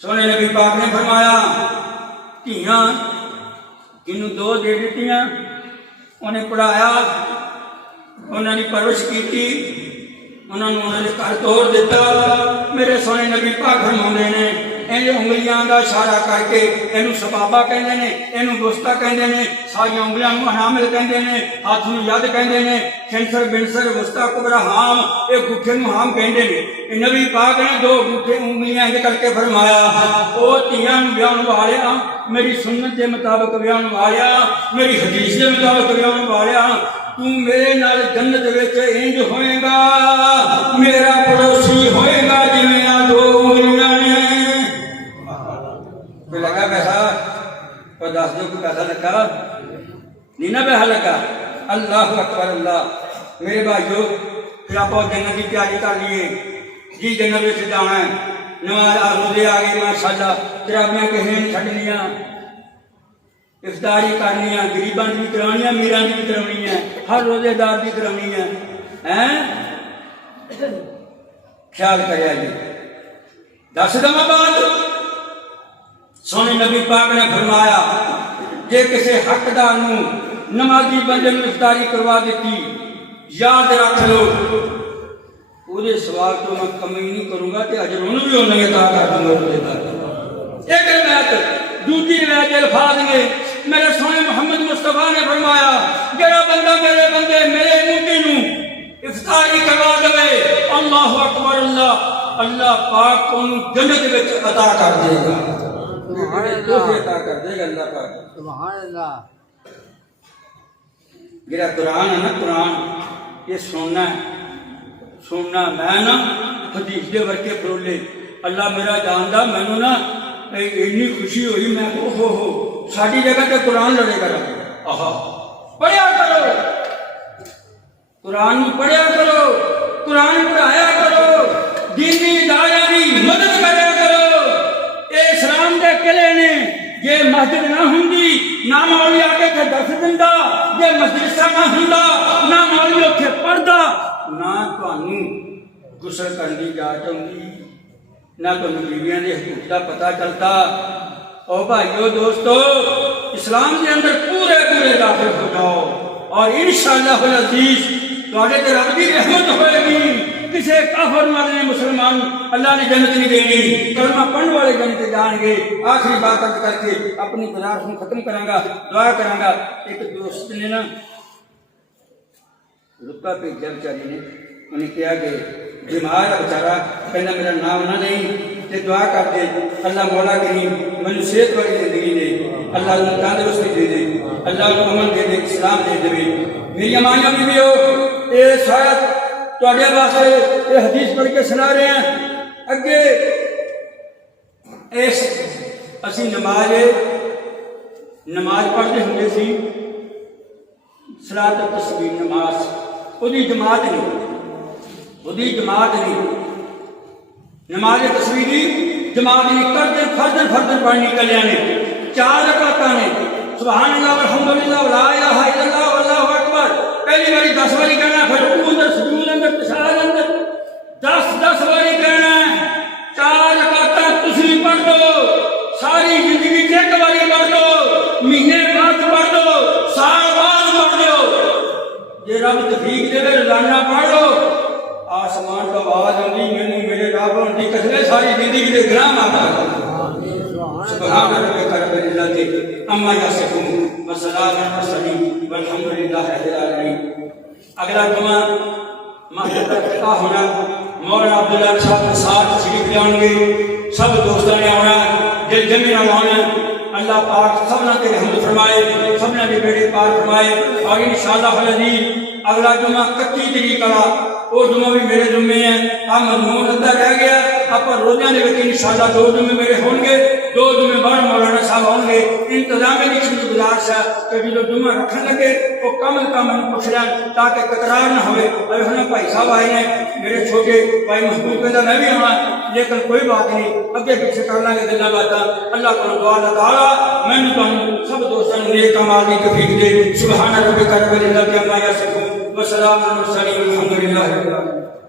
سونے نبی پاک نے فرمایا دھیاں جنوں دو دے دتیاں انہیں پڑھایا انہوں نے پرورش کی انہوں نے گھر توڑ دیتا میرے سونے نبی پاک فرماندے نے یہ انگلیاں کا اشارہ کر کے یہ سبابا کہتے ہیں یہ وسطا کہتے ہیں ساری انگلیاں حامل کہتے ہیں ہاتھ نو ید کہتے ہیں خنصر بنصر وسطا کبرا ہام یہ گٹھے نو ہام کہتے ہیں نبی پاک نے دو گٹھے انگلیاں کر کے فرمایا او تیاں بیان والیا میری سنت کے مطابق بیان والیا میری حدیث کے مطابق بیان والیا تو میرے نال جنت وچ انج ہوئے گا میرا پڑوسی ہوئے گا جویں دو انگلیاں نے لگا پیسہ اور دس دو کو پیسہ لگا نہیں نہ پیسہ لگا اللہ اکبر اللہ میرے بھائیو پھر آپ جنت کی تیاری کر لیے جی جنت میں سے جانا ہے نماز روزے آ گئے ماشاءاللہ ترابیاں کہیں چھڈنیاں افطاری کرنی غریباں کی بھی کرانی میراں کی بھی کرانی ہے ہر روزے دار کی کرانی ہے خیال کریا جی 10 دم بعد سونے نبی پاک نے فرمایا جے کسی حقدار نو نمازی بندے نو افطاری کروا دیتی یاد رکھ لو وہ سوال تو میں کمی نہیں کروں گا کہ اجر انہوں بھی انہیں عطا کر دوں گا ایک روایت دوسری روایت الفاظ نے میرے سونے محمد مصطفیٰ نے فرمایا جڑا بندہ میرے بندے میرے مومن نو افطاری کروا دے اللہ اکبر اللہ اللہ پاک کو جنت وچ عطا کر دے گا سبحان اللہ عطا کر دے گا اللہ پاک سبحان اللہ جڑا قرآن ہے نا قرآن یہ سننا میں نا حدیث دے ورکے پرولے اللہ میرا جاندا مینوں نا اتنی خوشی ہوئی میں ہو ساری جگہ تے قرآن لڑے گا آہا پڑھیا کرو قرآن پڑھیا کرو قرآن پڑھایا کرو دینی ادارے کی مدد کریا کرو اے اسلام دے قلعے نے یہ مسجد نہ ہوندی نہ مولوی آ کے درس دیندا یہ مدرسہ نہ ہوندا نہ مولوی اوتھے پڑھدا نہ تانوں غسل کرن دی اجازت ہوندی نہ تانوں بیویاں دے حقوق دا پتہ چلتا او بھائیو دوستو اسلام کے اندر پورے داخل ہو جاؤ اور انشاءاللہ العزیز تواڈے تے رب دی رحمت ہوئے گی کسی کافر والے مسلمان اللہ نے جنت نہیں دینی کلمہ پڑھنے والے جنت جان گے آخری بات کر کے اپنی گزارش کو ختم کراں گا دعا کراں گا ایک دوست نے نا رکا بھیجا بیچاری نے انہیں کیا کہ بیمار ہے بیچارہ کہنا میرا نام نہ نہیں تے دعا کر دے اللہ مولا کریم مجھے صحت والی زندگی دے اللہ انہیں تندرستی دے دے اللہ انہیں امن دے دے اسلام دے دے میری امائیوں بھی بھی ہو اے شاید تواڈے واسطے یہ حدیث پڑھ کے سنا رہے ہیں اگے اس اسی نماز پڑھتے ہوندے سی صلاۃ التسبیح نماز وہی جماعت نہیں نماز تصویری جماعت نہیں کرتے فردن پڑھنی کلیاں نے 4 رکعتاں نے سبحان اللہ والحمدللہ ولا الہ الا اللہ واللہ اکبر پہلی باری 10 باری کہنا پھر رکوع اندر سجود اندر تشہد اندر 10 باری کہنا 4 رکعتاں تسبیح پڑھ دو ساری زندگی ایک باری پڑھ دو مہینے بعد پڑھ دو سال بعد پڑھ دو یہ رب توفیق دے روزانہ پڑھ لو آسمان کا آواز آئی مینوں میرے رب دی قسم ساری زندگی دے گرام آتا سبحان ربک رب العزت عما یصفون وسلام علی المرسلین والحمد للہ رب العالمین اگلا جمعہ مہد کا ہونا مولانا عبداللہ صاحب کے ساتھ شریف جان گے سب دوستوں نے آنا دل جمی آنا اللہ پاک سبنا کے رحمت فرمائے سبنا کے بیڑے پار فرمائے اور انشاءاللہ العزیز اگلا جمعہ 31 تاریخ کا وہ جمعہ بھی میرے جمعے ہیں آپ مضمون ادھا رہ گیا آپ روزیاں دے وچ انشاءاللہ 2 جمعے میرے ہون گے 2 جمعے بعد مولانا صاحب ہون گے انتظام کی شروع گزارش ہے کہ جو جمعہ رکھنے لگے وہ کم پوچھ لیں تاکہ تکرار نہ ہوئے اور ہمیں بھائی صاحب آئے ہیں میرے چھوٹے بھائی محبوب کہتا میں بھی آنا لیکن کوئی بات نہیں اگے پیچھے کرنا کے دلہ باتاں اللہ کو دعا اللہ تعالیٰ میں نے سب دوستوں نے نیک اعمال کی توفیق دے سبحان ربک رب العزت عما یصفون وسلام علی المرسلین والحمد للہ رب العالمین